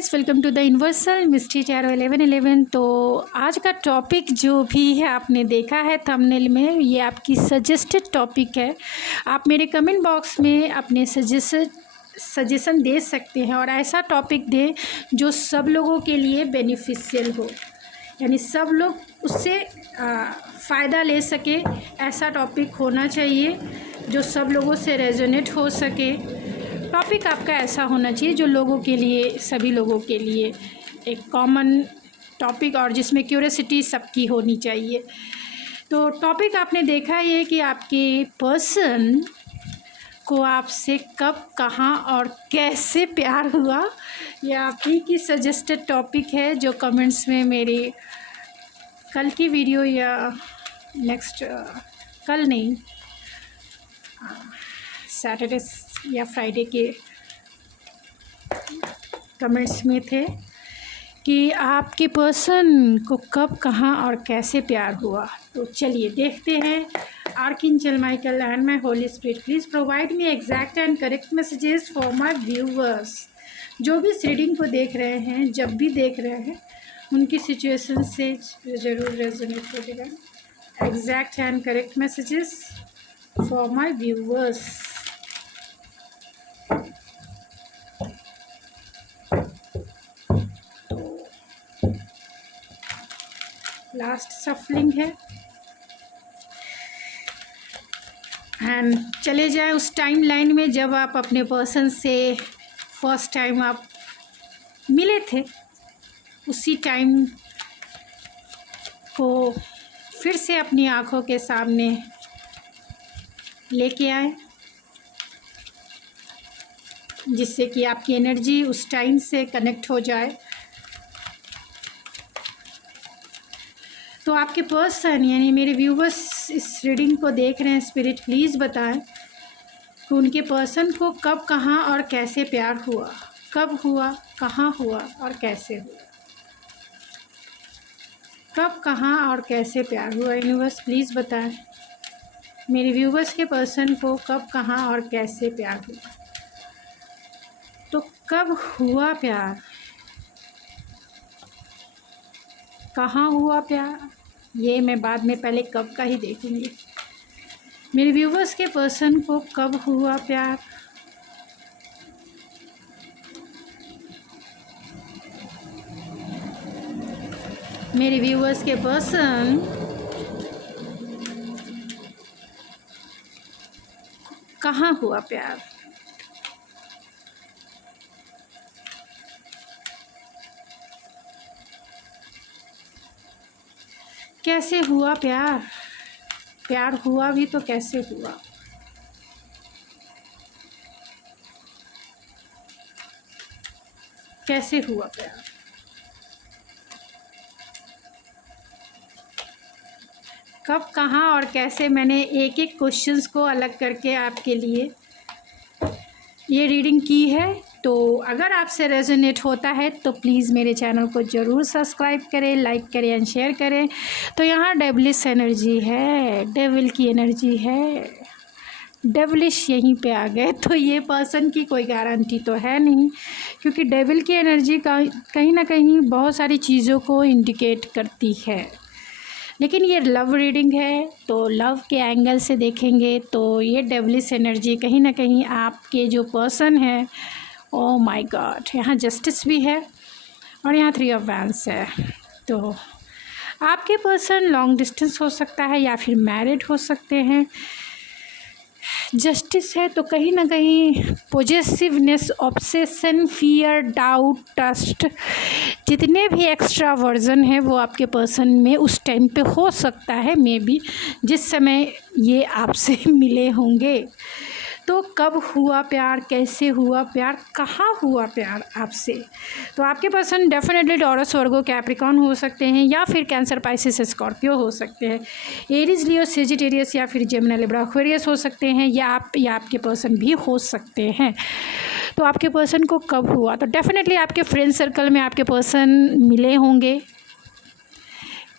Guys, welcome to the universal mystery tarot 1111। तो आज का टॉपिक जो भी है आपने देखा है थंबनेल में, ये आपकी सजेस्टेड टॉपिक है। आप मेरे कमेंट बॉक्स में अपने सजेशन दे सकते हैं और ऐसा टॉपिक दें जो सब लोगों के लिए बेनिफिशियल हो, यानी सब लोग उससे फ़ायदा ले सके। ऐसा टॉपिक होना चाहिए जो सब लोगों से रेजोनेट हो सके। टॉपिक आपका ऐसा होना चाहिए जो लोगों के लिए, सभी लोगों के लिए एक कॉमन टॉपिक और जिसमें क्यूरियोसिटी सबकी होनी चाहिए। तो टॉपिक आपने देखा ये कि आपके पर्सन को आपसे कब, कहाँ और कैसे प्यार हुआ। ये आप ही की सजेस्टेड टॉपिक है जो कमेंट्स में मेरी कल की वीडियो या नेक्स्ट कल नहीं, सैटरडे या फ्राइडे के कमेंट्स में थे कि आपके पर्सन को कब, कहाँ और कैसे प्यार हुआ। तो चलिए देखते हैं। Archangel Michael and my Holi spirit, please provide me exact and correct messages for my viewers. जो भी इस रीडिंग को देख रहे हैं, जब भी देख रहे हैं, उनकी सिचुएशन से ज़रूर रेजोनेट करेगा। Exact and correct messages for my viewers. Last सफलिंग है एंड चले जाए उस टाइम लाइन में जब आप अपने पर्सन से फर्स्ट टाइम आप मिले थे। उसी टाइम को फिर से अपनी आँखों के सामने लेके आए, जिससे कि आपकी एनर्जी उस टाइम से कनेक्ट हो जाए। तो आपके पर्सन यानी मेरे व्यूवर्स इस रीडिंग को देख रहे हैं, स्पिरिट प्लीज़ बताएं कि उनके पर्सन को कब, कहाँ और कैसे प्यार हुआ। कब हुआ, कहाँ हुआ और कैसे हुआ। कब, कहाँ और कैसे प्यार हुआ। यूनिवर्स प्लीज़ बताएं मेरे व्यूवर्स के पर्सन को कब, कहाँ और कैसे प्यार हुआ। तो कब हुआ प्यार, कहाँ हुआ प्यार, ये मैं बाद में, पहले कब का ही देखूंगी। मेरे व्यूवर्स के पर्सन को कब हुआ प्यार, मेरे व्यूवर्स के पर्सन कहाँ हुआ प्यार। कैसे हुआ प्यार, प्यार हुआ भी तो कैसे हुआ। कैसे हुआ प्यार, कब, कहाँ और कैसे। मैंने एक एक क्वेश्चंस को अलग करके आपके लिए ये रीडिंग की है। तो अगर आपसे रेजोनेट होता है तो प्लीज़ मेरे चैनल को ज़रूर सब्सक्राइब करें, लाइक करें एंड शेयर करें। तो यहाँ डेविलिश एनर्जी है, डेविल की एनर्जी है, डेविलिश यहीं पे आ गए। तो ये पर्सन की कोई गारंटी तो है नहीं, क्योंकि डेविल की एनर्जी का कहीं ना कहीं बहुत सारी चीज़ों को इंडिकेट करती है। लेकिन ये लव रीडिंग है, तो लव के एंगल से देखेंगे तो ये डेविलिश एनर्जी कहीं ना कहीं आपके जो पर्सन है, ओ माय गॉड, यहाँ जस्टिस भी है और यहाँ 3 ऑफ वैंड्स है। तो आपके पर्सन लॉन्ग डिस्टेंस हो सकता है या फिर मैरिड हो सकते हैं। जस्टिस है तो कहीं ना कहीं पॉजेसिवनेस, ऑब्सेशन, फियर, डाउट, ट्रस्ट, जितने भी एक्स्ट्रा वर्जन है वो आपके पर्सन में उस टाइम पे हो सकता है, मे बी जिस समय ये आपसे मिले होंगे। तो कब हुआ प्यार, कैसे हुआ प्यार, कहाँ हुआ प्यार आपसे। तो आपके पर्सन डेफिनेटली टॉरस, वर्गो, कैप्रिकॉर्न हो सकते हैं या फिर कैंसर, पाइसिस, स्कॉर्पियो हो सकते हैं। एरीज, लियो, सेजिटेरियस या फिर जेमिनी, लिब्रा, एक्वेरियस हो सकते हैं, या आप या आपके पर्सन भी हो सकते हैं। तो आपके पर्सन को कब हुआ, तो डेफिनेटली आपके फ्रेंड सर्कल में आपके पर्सन मिले होंगे।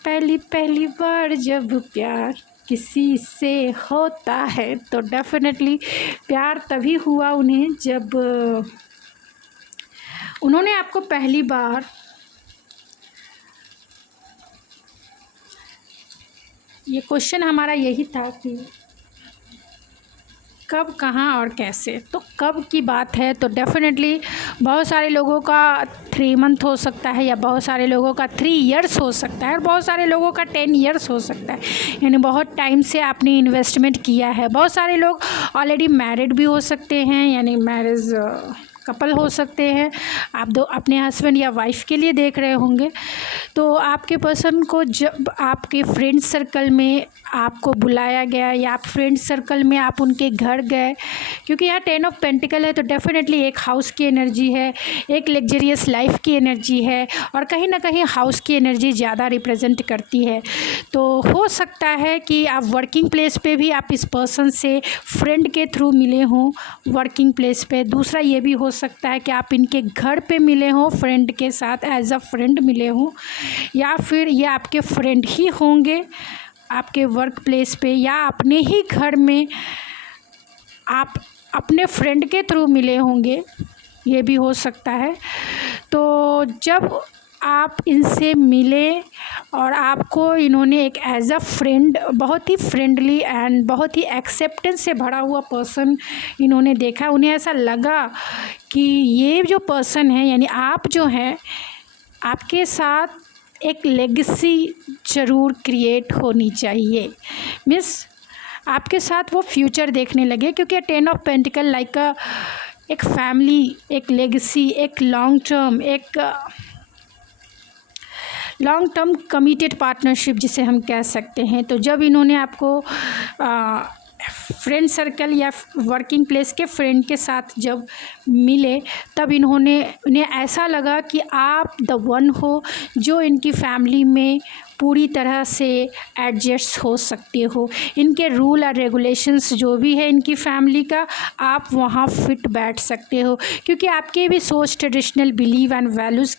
पहली बार जब प्यार किसी से होता है तो डेफिनेटली प्यार तभी हुआ उन्हें जब उन्होंने आपको पहली बार ये क्वेश्चन हमारा यही था कि कब, कहाँ और कैसे। तो कब की बात है तो डेफ़िनेटली बहुत सारे लोगों का 3 मंथ हो सकता है, या बहुत सारे लोगों का 3 इयर्स हो सकता है, और बहुत सारे लोगों का 10 इयर्स हो सकता है। यानी बहुत टाइम से आपने इन्वेस्टमेंट किया है। बहुत सारे लोग ऑलरेडी मैरिड भी हो सकते हैं, यानी मैरिज कपल हो सकते हैं। आप दो अपने हस्बैंड या वाइफ के लिए देख रहे होंगे। तो आपके पर्सन को जब आपके फ्रेंड सर्कल में आपको बुलाया गया, या आप फ्रेंड सर्कल में आप उनके घर गए, क्योंकि यहाँ 10 ऑफ पेंटिकल है तो डेफ़िनेटली एक हाउस की एनर्जी है, एक लग्जरियस लाइफ की एनर्जी है, और कहीं ना कहीं हाउस की एनर्जी ज़्यादा रिप्रेजेंट करती है। तो हो सकता है कि आप वर्किंग प्लेस पे भी आप इस पर्सन से फ्रेंड के थ्रू मिले हों, वर्किंग प्लेस पे। दूसरा ये भी हो सकता है कि आप इनके घर पे मिले हों, फ्रेंड के साथ एज अ फ्रेंड मिले हों, या फिर ये आपके फ्रेंड ही होंगे आपके वर्क प्लेस पे, या अपने ही घर में आप अपने फ्रेंड के थ्रू मिले होंगे, ये भी हो सकता है। तो जब आप इनसे मिले और आपको इन्होंने एक एज अ फ्रेंड, बहुत ही फ्रेंडली एंड बहुत ही एक्सेप्टेंस से भरा हुआ पर्सन इन्होंने देखा, उन्हें ऐसा लगा कि ये जो पर्सन है, यानी आप जो हैं, आपके साथ एक लेगेसी ज़रूर क्रिएट होनी चाहिए। मीन्स आपके साथ वो फ्यूचर देखने लगे, क्योंकि 10 ऑफ पेंटिकल लाइक एक फैमिली, एक लेगेसी, एक लॉन्ग टर्म कमिटेड पार्टनरशिप जिसे हम कह सकते हैं। तो जब इन्होंने आपको फ्रेंड सर्कल या वर्किंग प्लेस के फ्रेंड के साथ जब मिले, तब उन्हें ऐसा लगा कि आप द वन हो जो इनकी फैमिली में पूरी तरह से एडजस्ट हो सकते हो। इनके रूल और रेगुलेशंस जो भी है इनकी फैमिली का, आप वहाँ फिट बैठ सकते हो, क्योंकि आपके भी सोच ट्रेडिशनल बिलीव एंड वैल्यूज़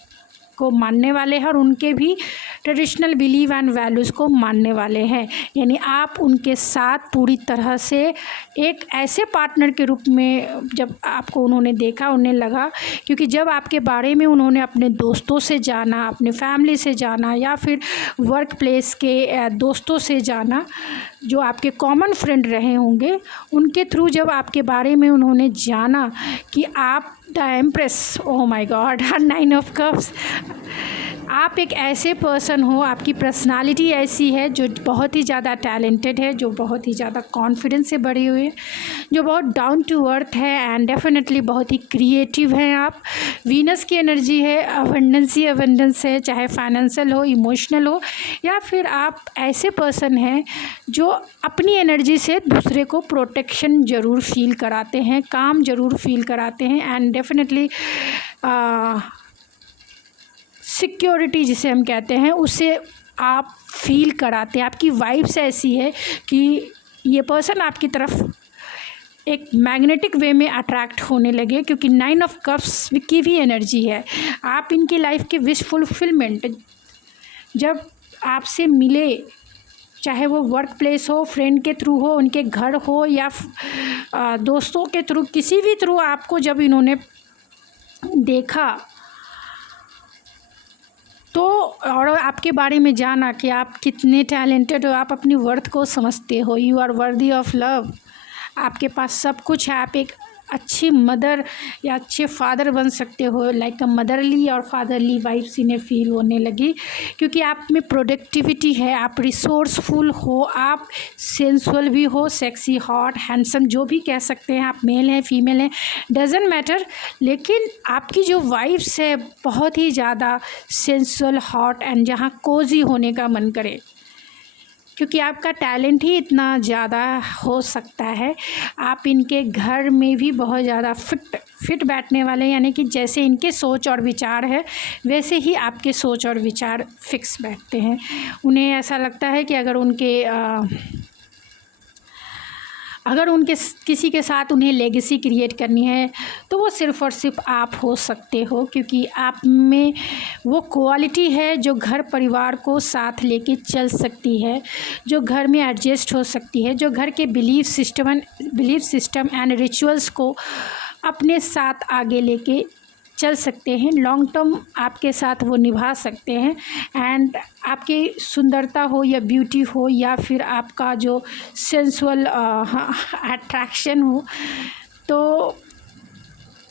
को मानने वाले हैं, और उनके भी ट्रेडिशनल बिलीव एंड वैल्यूज़ को मानने वाले हैं। यानी आप उनके साथ पूरी तरह से एक ऐसे पार्टनर के रूप में जब आपको उन्होंने देखा, उन्हें लगा, क्योंकि जब आपके बारे में उन्होंने अपने दोस्तों से जाना, अपने फैमिली से जाना, या फिर वर्क प्लेस के दोस्तों से जाना जो आपके कॉमन फ्रेंड रहे होंगे, उनके थ्रू जब आपके बारे में उन्होंने जाना कि आप the empress, oh my God, 9 of cups, आप एक ऐसे पर्सन हो, आपकी पर्सनालिटी ऐसी है जो बहुत ही ज़्यादा टैलेंटेड है, जो बहुत ही ज़्यादा कॉन्फिडेंस से भरी हुई है, जो बहुत डाउन टू अर्थ है, एंड डेफिनेटली बहुत ही क्रिएटिव हैं आप। वीनस की एनर्जी है, अबंडेंस है, चाहे फाइनेंशियल हो, इमोशनल हो, या फिर आप ऐसे पर्सन हैं जो अपनी एनर्जी से दूसरे को प्रोटेक्शन ज़रूर फील कराते हैं, काम ज़रूर फील कराते हैं, एंड डेफिनेटली सिक्योरिटी जिसे हम कहते हैं उसे आप फील कराते हैं। आपकी वाइब्स ऐसी है कि ये पर्सन आपकी तरफ एक मैग्नेटिक वे में अट्रैक्ट होने लगे, क्योंकि 9 ऑफ कप्स की भी एनर्जी है। आप इनकी लाइफ की विश फुलफिलमेंट जब आपसे मिले, चाहे वो वर्क प्लेस हो, फ्रेंड के थ्रू हो, उनके घर हो, या दोस्तों के थ्रू, किसी भी थ्रू आपको जब इन्होंने देखा तो, और आपके बारे में जाना कि आप कितने टैलेंटेड हो, आप अपनी वर्थ को समझते हो, you are worthy of love, आपके पास सब कुछ है, आप एक अच्छी मदर या अच्छे फादर बन सकते हो। लाइक अ मदरली और फादरली वाइब्स इन्हें फील होने लगी, क्योंकि आप में प्रोडक्टिविटी है, आप रिसोर्सफुल हो, आप सेंसुअल भी हो, सेक्सी, हॉट, हैंडसम, जो भी कह सकते हैं, आप मेल हैं, फीमेल हैं, डजेंट मैटर, लेकिन आपकी जो वाइब्स है बहुत ही ज़्यादा सेंसुअल, हॉट, एंड जहाँ कोजी होने का मन करे, क्योंकि आपका टैलेंट ही इतना ज़्यादा हो सकता है। आप इनके घर में भी बहुत ज़्यादा फिट बैठने वाले, यानी कि जैसे इनके सोच और विचार है वैसे ही आपके सोच और विचार फिक्स बैठते हैं। उन्हें ऐसा लगता है कि अगर उनके किसी के साथ उन्हें लेगेसी क्रिएट करनी है तो वो सिर्फ़ और सिर्फ आप हो सकते हो, क्योंकि आप में वो क्वालिटी है जो घर परिवार को साथ लेके चल सकती है, जो घर में एडजस्ट हो सकती है, जो घर के बिलीफ सिस्टम एंड रिचुअल्स को अपने साथ आगे लेके चल सकते हैं, लॉन्ग टर्म आपके साथ वो निभा सकते हैं। एंड आपकी सुंदरता हो या ब्यूटी हो या फिर आपका जो सेंसुअल अट्रैक्शन हो, तो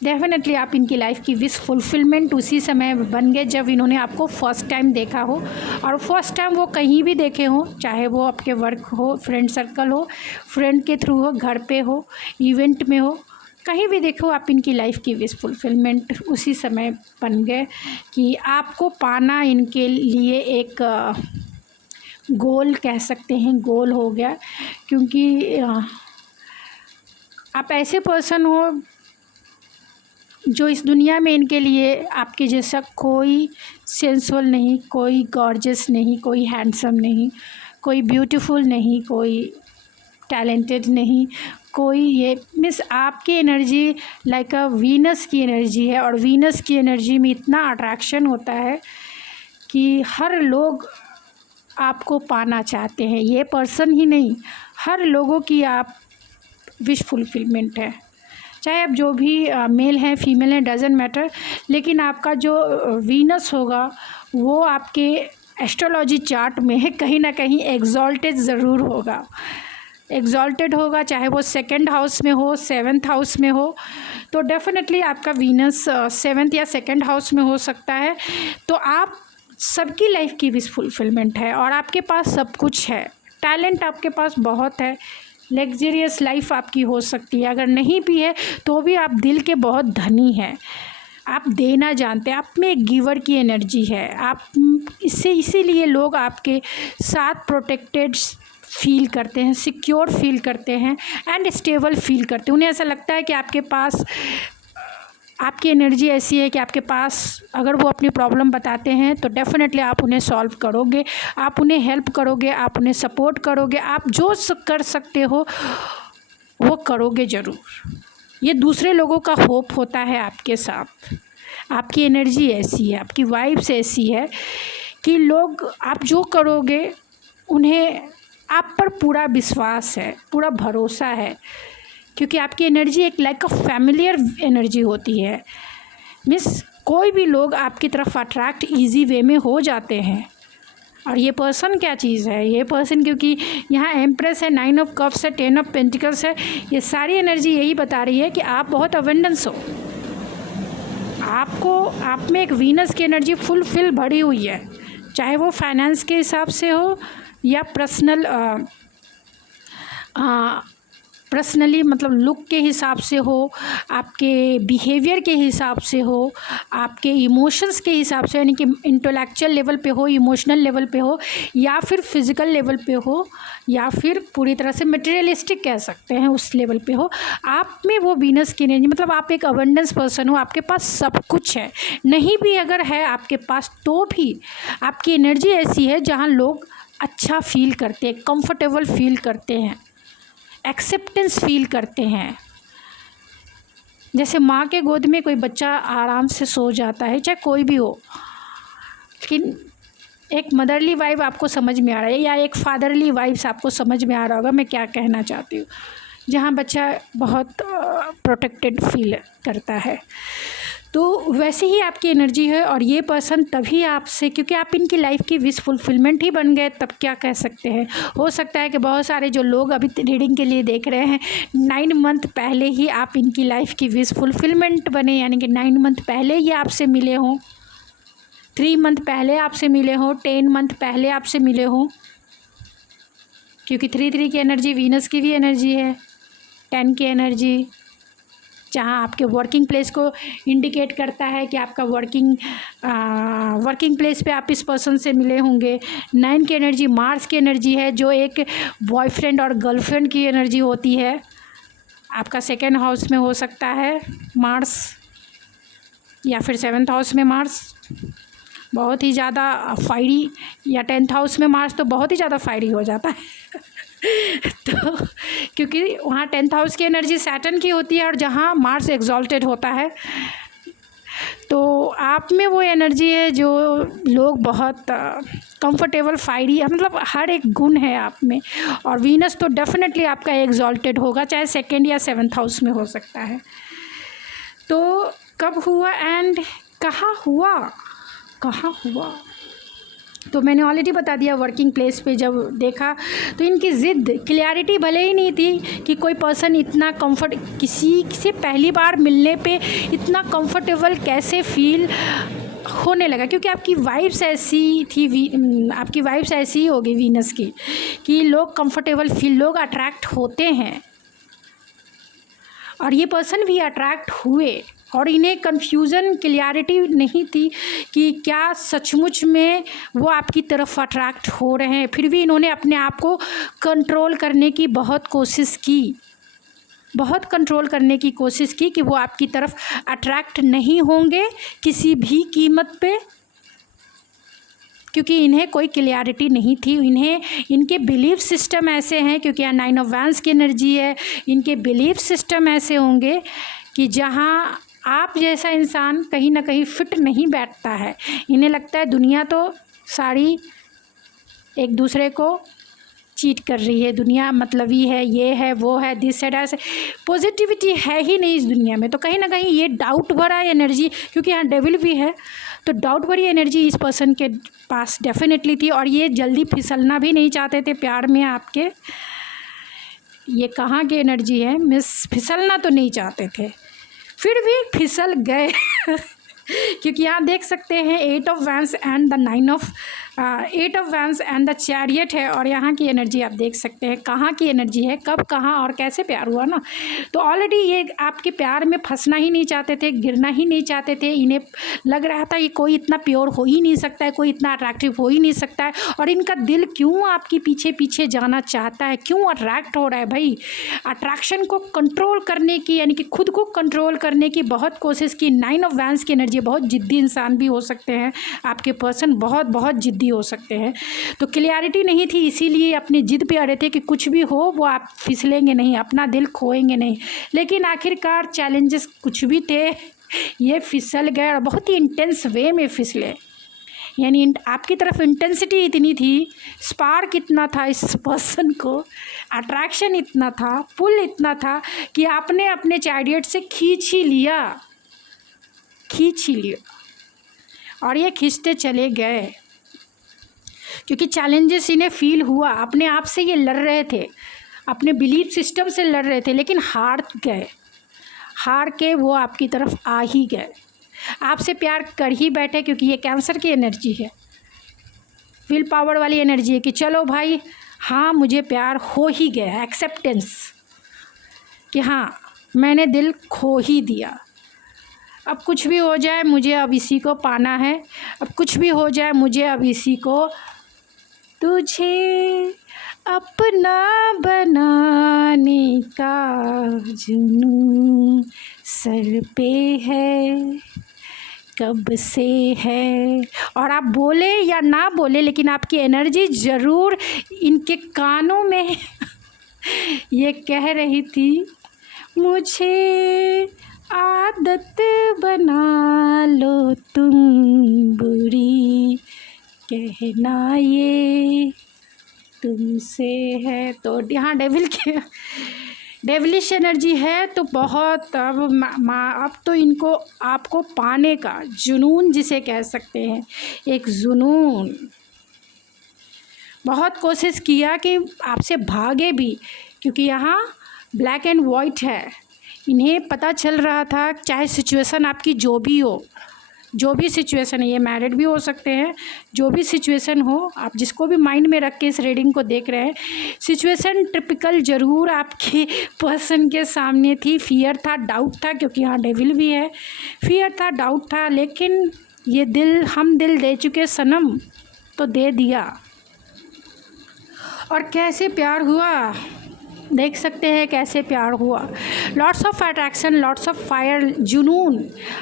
डेफिनेटली आप इनकी लाइफ की विश फुलफिलमेंट उसी समय बन गए जब इन्होंने आपको फर्स्ट टाइम देखा हो। और फर्स्ट टाइम वो कहीं भी देखे हो, चाहे वो आपके वर्क हो, फ्रेंड सर्कल हो, फ्रेंड के थ्रू हो, घर पे हो, इवेंट में हो, कहीं भी देखो, आप इनकी लाइफ की विश फुलफिलमेंट उसी समय बन गए कि आपको पाना इनके लिए एक गोल कह सकते हैं, गोल हो गया। क्योंकि आप ऐसे पर्सन हो जो इस दुनिया में इनके लिए आपके जैसा कोई सेंसुअल नहीं, कोई गॉर्जियस नहीं, कोई हैंडसम नहीं, कोई ब्यूटीफुल नहीं, कोई टैलेंटेड नहीं, कोई ये मीन्स आपकी एनर्जी लाइक अ वीनस की एनर्जी है। और वीनस की एनर्जी में इतना अट्रैक्शन होता है कि हर लोग आपको पाना चाहते हैं। ये पर्सन ही नहीं, हर लोगों की आप विश फुलफिलमेंट है। चाहे आप जो भी मेल हैं फीमेल हैं, डजेंट मैटर, लेकिन आपका जो वीनस होगा वो आपके एस्ट्रोलॉजी चार्ट में कहीं ना कहीं एग्जॉल्टेड ज़रूर होगा, एग्जॉल्टेड होगा, चाहे वो सेकंड हाउस में हो, सेवन्थ हाउस में हो। तो डेफिनेटली आपका वीनस सेवन्थ या सेकंड हाउस में हो सकता है। तो आप सबकी लाइफ की विश फुलफिलमेंट है और आपके पास सब कुछ है, टैलेंट आपके पास बहुत है, लग्जरियस लाइफ आपकी हो सकती है। अगर नहीं भी है तो भी आप दिल के बहुत धनी हैं, आप देना जानते हैं, आप में एक गिवर की एनर्जी है। आप इसीलिए लोग आपके साथ प्रोटेक्टेड फील करते हैं, सिक्योर फील करते हैं एंड स्टेबल फील करते हैं। उन्हें ऐसा लगता है कि आपके पास आपकी एनर्जी ऐसी है कि आपके पास अगर वो अपनी प्रॉब्लम बताते हैं तो डेफिनेटली आप उन्हें सॉल्व करोगे, आप उन्हें हेल्प करोगे, आप उन्हें सपोर्ट करोगे, आप जो कर सकते हो वो करोगे ज़रूर। ये दूसरे लोगों का होप होता है आपके साथ। आपकी एनर्जी ऐसी है, आपकी वाइब्स ऐसी है कि लोग आप जो करोगे उन्हें आप पर पूरा विश्वास है, पूरा भरोसा है, क्योंकि आपकी एनर्जी एक लाइक अ फैमिलियर एनर्जी होती है। मीन्स कोई भी लोग आपकी तरफ अट्रैक्ट इजी वे में हो जाते हैं। और ये पर्सन क्या चीज़ है, ये पर्सन क्योंकि यहाँ एम्प्रेस है, 9 ऑफ कप्स है, 10 ऑफ पेंटिकल्स है, ये सारी एनर्जी यही बता रही है कि आप बहुत अवेंडेंस हो, आपको आप में एक वीनस की एनर्जी फुलफिल भरी हुई है, चाहे वो फाइनेंस के हिसाब से हो या पर्सनली मतलब लुक के हिसाब से हो, आपके बिहेवियर के हिसाब से हो, आपके इमोशंस के हिसाब से, यानी कि इंटेलेक्चुअल लेवल पे हो, इमोशनल लेवल पे हो, या फिर फिज़िकल लेवल पे हो, या फिर पूरी तरह से मटेरियलिस्टिक कह सकते हैं उस लेवल पे हो। आप में वो वीनस की एनर्जी, मतलब आप एक अबंडेंस पर्सन हो, आपके पास सब कुछ है। नहीं भी अगर है आपके पास तो भी आपकी एनर्जी ऐसी है जहाँ लोग अच्छा फील करते हैं, कंफर्टेबल फील करते हैं, एक्सेप्टेंस फील करते हैं। जैसे माँ के गोद में कोई बच्चा आराम से सो जाता है, चाहे कोई भी हो, लेकिन एक मदरली वाइब आपको समझ में आ रहा है, या एक फादरली वाइब्स आपको समझ में आ रहा होगा मैं क्या कहना चाहती हूँ, जहाँ बच्चा बहुत प्रोटेक्टेड फील करता है। तो वैसे ही आपकी एनर्जी है। और ये पर्सन तभी आपसे, क्योंकि आप इनकी लाइफ की विश फुलफिलमेंट ही बन गए, तब क्या कह सकते हैं। हो सकता है कि बहुत सारे जो लोग अभी रीडिंग के लिए देख रहे हैं, 9 मंथ पहले ही आप इनकी लाइफ की विश फुलफिलमेंट बने, यानी कि 9 मंथ पहले ही आपसे मिले हों, 3 मंथ पहले आपसे मिले हों, 10 मंथ पहले आपसे मिले हों, क्योंकि 3 की एनर्जी वीनस की भी एनर्जी है, 10 की एनर्जी जहाँ आपके वर्किंग प्लेस को इंडिकेट करता है कि आपका वर्किंग प्लेस पे आप इस पर्सन से मिले होंगे। 9 की एनर्जी मार्स की एनर्जी है, जो एक बॉयफ्रेंड और गर्लफ्रेंड की एनर्जी होती है। आपका सेकेंड हाउस में हो सकता है मार्स, या फिर 7th हाउस में मार्स बहुत ही ज़्यादा फायरी, या 10th हाउस में मार्स तो बहुत ही ज़्यादा फायरी हो जाता है तो क्योंकि वहाँ 10th हाउस की एनर्जी सैटर्न की होती है और जहाँ मार्स एग्जॉल्टेड होता है, तो आप में वो एनर्जी है जो लोग बहुत कंफर्टेबल फायरी, मतलब हर एक गुण है आप में। और वीनस तो डेफिनेटली आपका एग्जॉल्टेड होगा, चाहे 2nd या 7th हाउस में हो सकता है। तो कब हुआ एंड कहाँ हुआ, कहाँ हुआ? तो मैंने ऑलरेडी बता दिया, वर्किंग प्लेस पे जब देखा तो इनकी ज़िद, क्लियरिटी भले ही नहीं थी कि कोई पर्सन इतना किसी से पहली बार मिलने पे इतना कंफर्टेबल कैसे फील होने लगा, क्योंकि आपकी वाइब्स ऐसी थी, आपकी वाइब्स ऐसी ही होगी वीनस की कि लोग कंफर्टेबल फील, लोग अट्रैक्ट होते हैं और ये पर्सन भी अट्रैक्ट हुए। और इन्हें कन्फ्यूज़न, क्लियरिटी नहीं थी कि क्या सचमुच में वो आपकी तरफ अट्रैक्ट हो रहे हैं। फिर भी इन्होंने अपने आप को कंट्रोल करने की बहुत कोशिश की, बहुत कंट्रोल करने की कोशिश की कि वो आपकी तरफ अट्रैक्ट नहीं होंगे किसी भी कीमत पे, क्योंकि इन्हें कोई क्लियरिटी नहीं थी। इनके बिलीफ सिस्टम ऐसे हैं, क्योंकि यहाँ 9 ऑफ वैंड्स की एनर्जी है, इनके बिलीफ सिस्टम ऐसे होंगे कि जहाँ आप जैसा इंसान कहीं ना कहीं फिट नहीं बैठता है। इन्हें लगता है दुनिया तो सारी एक दूसरे को चीट कर रही है, दुनिया मतलबी है, ये है वो है, दिस साइड ऐसे पॉजिटिविटी है ही नहीं इस दुनिया में। तो कहीं ना कहीं ये डाउट भरा एनर्जी, क्योंकि यहाँ डेविल भी है, तो डाउट भरी एनर्जी इस पर्सन के पास डेफिनेटली थी। और ये जल्दी फिसलना भी नहीं चाहते थे प्यार में आपके। ये कहाँ की एनर्जी है, फिसलना तो नहीं चाहते थे, फिर भी फिसल गए क्योंकि यहाँ देख सकते हैं 8 of wands and the 8 of wands and the chariot है। और यहाँ की एनर्जी आप देख सकते हैं कहाँ की एनर्जी है, कब, कहाँ और कैसे प्यार हुआ ना। तो ऑलरेडी ये आपके प्यार में फंसना ही नहीं चाहते थे, गिरना ही नहीं चाहते थे। इन्हें लग रहा था कि कोई इतना प्योर हो ही नहीं सकता है, कोई इतना अट्रैक्टिव हो ही नहीं सकता है। और इनका दिल क्यों आपके पीछे पीछे जाना चाहता है, क्यों अट्रैक्ट हो रहा है भाई। अट्रैक्शन को कंट्रोल करने की, यानी कि खुद को कंट्रोल करने की बहुत कोशिश की। 9 ऑफ वैंड्स की एनर्जी, बहुत जिद्दी इंसान भी हो सकते हैं आपके पर्सन, बहुत बहुत जिद्दी हो सकते हैं। तो क्लियरिटी नहीं थी, इसीलिए अपनी जिद पे अड़े थे कि कुछ भी हो वो आप फिसलेंगे नहीं, अपना दिल खोएंगे नहीं। लेकिन आखिरकार चैलेंजेस कुछ भी थे, ये फिसल गए और बहुत ही इंटेंस वे में फिसले। यानी आपकी तरफ इंटेंसिटी इतनी थी, स्पार्क इतना था इस पर्सन को, अट्रैक्शन इतना था, पुल इतना था कि आपने अपने चैरियट से खींच ही लिया और ये खींचते चले गए। क्योंकि चैलेंजेस इन्हें फील हुआ, अपने आप से ये लड़ रहे थे, अपने बिलीफ सिस्टम से लड़ रहे थे, लेकिन हार गए। हार के वो आपकी तरफ आ ही गए, आपसे प्यार कर ही बैठे। क्योंकि ये कैंसर की एनर्जी है, विल पावर वाली एनर्जी है कि चलो भाई हाँ मुझे प्यार हो ही गया, एक्सेप्टेंस कि हाँ मैंने दिल खो ही दिया। अब कुछ भी हो जाए मुझे अब इसी को पाना है, अब कुछ भी हो जाए मुझे अब इसी को, तुझे अपना बनाने का जुनून सर पे है, कब से है। और आप बोले या ना बोले, लेकिन आपकी एनर्जी ज़रूर इनके कानों में ये कह रही थी, मुझे आदत बना लो तुम बुरी, कहना ये तुमसे है। तो यहाँ डेविलिश एनर्जी है। तो बहुत अब तो इनको आपको पाने का जुनून जिसे कह सकते हैं, एक जुनून, बहुत कोशिश किया कि आपसे भागे भी, क्योंकि यहाँ ब्लैक एंड वाइट है। इन्हें पता चल रहा था चाहे सिचुएशन आपकी जो भी हो, जो भी सिचुएशन है, ये मैरिड भी हो सकते हैं, जो भी सिचुएशन हो, आप जिसको भी माइंड में रख के इस रीडिंग को देख रहे हैं, सिचुएशन टिपिकल ज़रूर आपके पर्सन के सामने थी। फियर था, डाउट था, क्योंकि यहाँ डेविल भी है। फियर था, डाउट था, लेकिन ये दिल, हम दिल दे चुके सनम, तो दे दिया। और कैसे प्यार हुआ देख सकते हैं, कैसे प्यार हुआ। Lots of attraction, lots of fire, जुनून,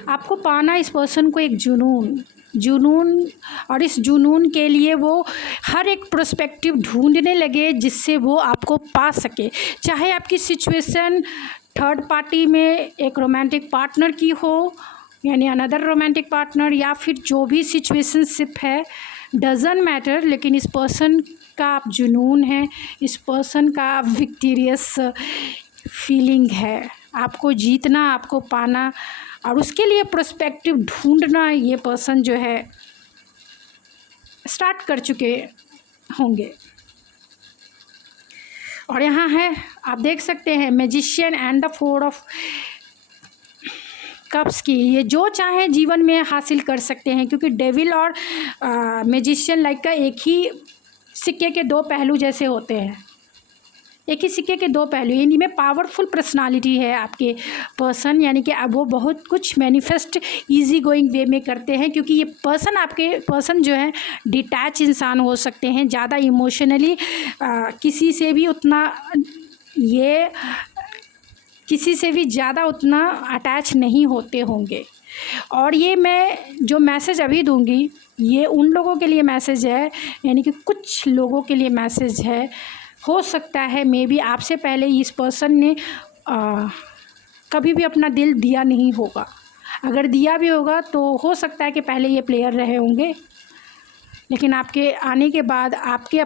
आपको पाना इस पर्सन को, एक जुनून। और इस जुनून के लिए वो हर एक प्रोस्पेक्टिव ढूंढने लगे जिससे वो आपको पा सके। चाहे आपकी सिचुएशन थर्ड पार्टी में एक रोमांटिक पार्टनर की हो, यानी अनदर रोमांटिक पार्टनर, या फिर जो भी सिचुएशनशिप है, डजंट मैटर, लेकिन इस पर्सन का आप जुनून है, इस पर्सन का विक्टीरियस फीलिंग है। आपको जीतना, आपको पाना और उसके लिए पर्सपेक्टिव ढूंढना ये पर्सन जो है स्टार्ट कर चुके होंगे। और यहाँ है, आप देख सकते हैं magician and the 4 of cups की, ये जो चाहे जीवन में हासिल कर सकते हैं, क्योंकि डेविल और मैजिशियन लाइक का एक ही सिक्के के दो पहलू जैसे होते हैं, एक ही सिक्के के दो पहलू। इनमें पावरफुल पर्सनालिटी है आपके पर्सन, यानी कि अब वो बहुत कुछ मैनिफेस्ट इजी गोइंग वे में करते हैं, क्योंकि ये पर्सन, आपके पर्सन जो है डिटैच इंसान हो सकते हैं, ज़्यादा इमोशनली किसी से भी उतना ये किसी से भी ज़्यादा उतना अटैच नहीं होते होंगे। और ये मैं जो मैसेज अभी दूंगी ये उन लोगों के लिए मैसेज है, यानी कि कुछ लोगों के लिए मैसेज है। हो सकता है मे बी आपसे पहले इस पर्सन ने कभी भी अपना दिल दिया नहीं होगा, अगर दिया भी होगा तो हो सकता है कि पहले ये प्लेयर रहे होंगे, लेकिन आपके आने के बाद आपके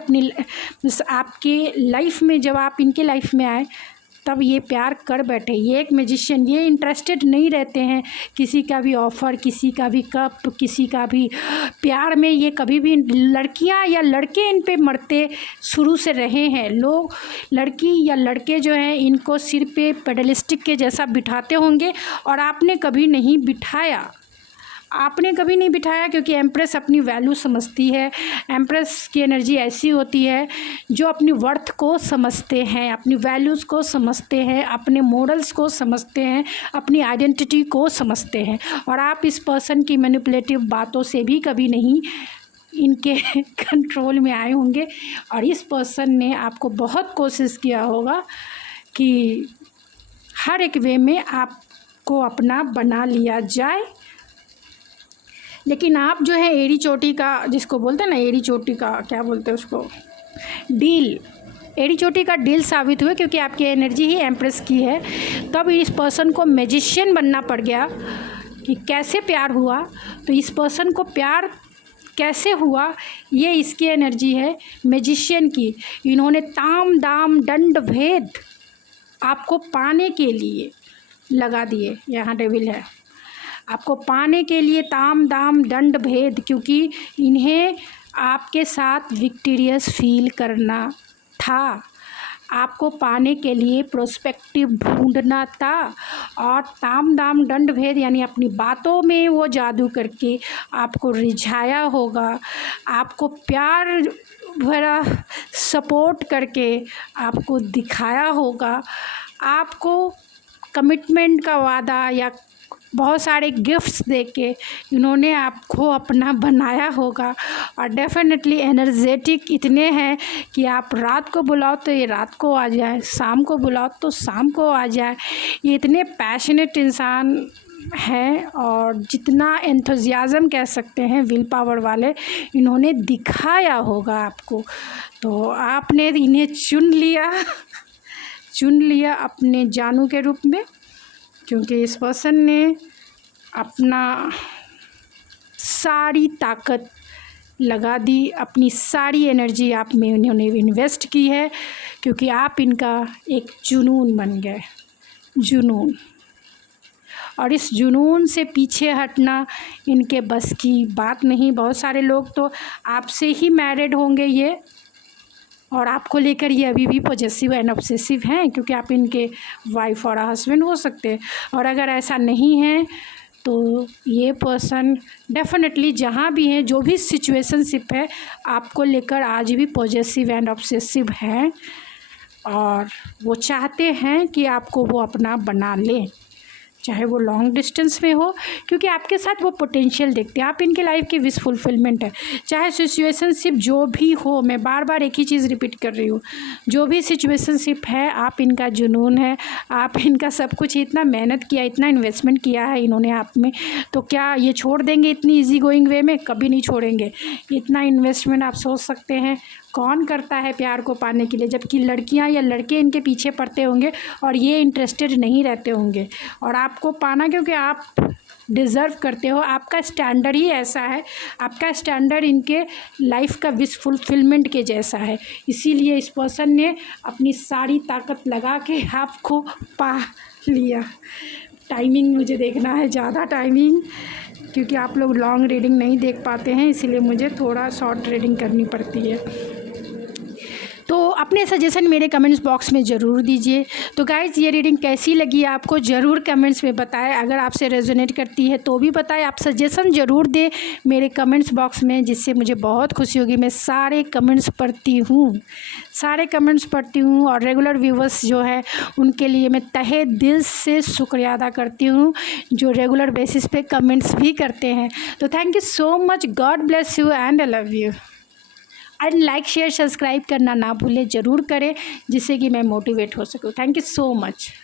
लाइफ में जब आप इनके लाइफ में आए तब ये प्यार कर बैठे। ये एक मैजिशियन, ये इंटरेस्टेड नहीं रहते हैं किसी का भी ऑफ़र, किसी का भी कप, किसी का भी प्यार में। ये कभी भी, लड़कियां या लड़के इन पे मरते शुरू से रहे हैं। लोग लड़की या लड़के जो हैं इनको सिर पे पेडलिस्टिक के जैसा बिठाते होंगे और आपने कभी नहीं बिठाया, आपने कभी नहीं बिठाया, क्योंकि एम्प्रेस अपनी वैल्यू समझती है। एम्प्रेस की एनर्जी ऐसी होती है जो अपनी वर्थ को समझते हैं, अपनी वैल्यूज़ को समझते हैं, अपने मॉरल्स को समझते हैं, अपनी आइडेंटिटी को समझते हैं। और आप इस पर्सन की मैनिपुलेटिव बातों से भी कभी नहीं इनके कंट्रोल में आए होंगे। और इस पर्सन ने आपको बहुत कोशिश किया होगा कि हर एक वे में आपको अपना बना लिया जाए, लेकिन आप जो है एड़ी चोटी का, जिसको बोलते हैं ना एड़ी चोटी का, क्या बोलते हैं उसको, डील, एड़ी चोटी का डील साबित हुए, क्योंकि आपकी एनर्जी ही एम्प्रेस की है। तब इस पर्सन को मैजिशियन बनना पड़ गया कि कैसे प्यार हुआ। तो इस पर्सन को प्यार कैसे हुआ, ये इसकी एनर्जी है मैजिशियन की। इन्होंने ताम दाम दंड भेद आपको पाने के लिए लगा दिए। यहाँ डेविल है, आपको पाने के लिए ताम दाम दंड भेद, क्योंकि इन्हें आपके साथ विक्टोरियस फील करना था, आपको पाने के लिए प्रोस्पेक्टिव ढूंढना था। और ताम दाम दंड भेद यानी अपनी बातों में वो जादू करके आपको रिझाया होगा, आपको प्यार भरा सपोर्ट करके आपको दिखाया होगा, आपको कमिटमेंट का वादा या बहुत सारे गिफ्ट्स देके इन्होंने आपको अपना बनाया होगा। और डेफिनेटली एनर्जेटिक इतने हैं कि आप रात को बुलाओ तो ये रात को आ जाए, शाम को बुलाओ तो शाम को आ जाए। ये इतने पैशनेट इंसान हैं, और जितना एंथुजियाज़म कह सकते हैं विल पावर वाले इन्होंने दिखाया होगा आपको। तो आपने इन्हें चुन लिया अपने जानू के रूप में, क्योंकि इस पर्सन ने अपना सारी ताकत लगा दी, अपनी सारी एनर्जी आप में उन्होंने इन्वेस्ट की है, क्योंकि आप इनका एक जुनून बन गए, जुनून। और इस जुनून से पीछे हटना इनके बस की बात नहीं। बहुत सारे लोग तो आपसे ही मैरिड होंगे ये, और आपको लेकर ये अभी भी पॉजेसिव एंड ऑब्सेसिव हैं, क्योंकि आप इनके वाइफ और हस्बैंड हो सकते हैं। और अगर ऐसा नहीं है तो ये पर्सन डेफिनेटली जहाँ भी हैं, जो भी सिचुएशनशिप है, आपको लेकर आज भी पॉजेसिव एंड ऑब्सेसिव हैं, और वो चाहते हैं कि आपको वो अपना बना लें, चाहे वो लॉन्ग डिस्टेंस में हो, क्योंकि आपके साथ वो पोटेंशियल देखते हैं। आप इनके लाइफ की विश फुलफिलमेंट है, चाहे सिचुएशनशिप जो भी हो। मैं बार बार एक ही चीज़ रिपीट कर रही हूँ, जो भी सिचुएशनशिप है आप इनका जुनून है, आप इनका सब कुछ। इतना मेहनत किया, इतना इन्वेस्टमेंट किया है इन्होंने आप में, तो क्या ये छोड़ देंगे इतनी ईजी गोइंग वे में? कभी नहीं छोड़ेंगे। इतना इन्वेस्टमेंट आप सोच सकते हैं कौन करता है प्यार को पाने के लिए, जबकि लड़कियां या लड़के इनके पीछे पड़ते होंगे और ये इंटरेस्टेड नहीं रहते होंगे। और आपको पाना क्योंकि आप डिज़र्व करते हो, आपका स्टैंडर्ड ही ऐसा है, आपका स्टैंडर्ड इनके लाइफ का विश फुलफिलमेंट के जैसा है। इसीलिए इस पर्सन ने अपनी सारी ताकत लगा के आपको पा लिया। टाइमिंग मुझे देखना है, ज़्यादा टाइमिंग, क्योंकि आप लोग लॉन्ग रीडिंग नहीं देख पाते हैं, इसीलिए मुझे थोड़ा शॉर्ट रीडिंग करनी पड़ती है। तो अपने सजेशन मेरे कमेंट्स बॉक्स में ज़रूर दीजिए। तो गाइज़, ये रीडिंग कैसी लगी आपको ज़रूर कमेंट्स में बताएं। अगर आपसे रेजोनेट करती है तो भी बताएं। आप सजेशन ज़रूर दें मेरे कमेंट्स बॉक्स में, जिससे मुझे बहुत खुशी होगी। मैं सारे कमेंट्स पढ़ती हूँ, सारे कमेंट्स पढ़ती हूँ, और रेगुलर व्यूवर्स जो है उनके लिए मैं तहे दिल से शुक्रिया अदा करती हूँ, जो रेगुलर बेसिस पे कमेंट्स भी करते हैं। तो thank you so much, God bless you and I love you. And like share subscribe करना ना भूलें, ज़रूर करें, जिससे कि मैं मोटिवेट हो सकूँ। Thank you so much.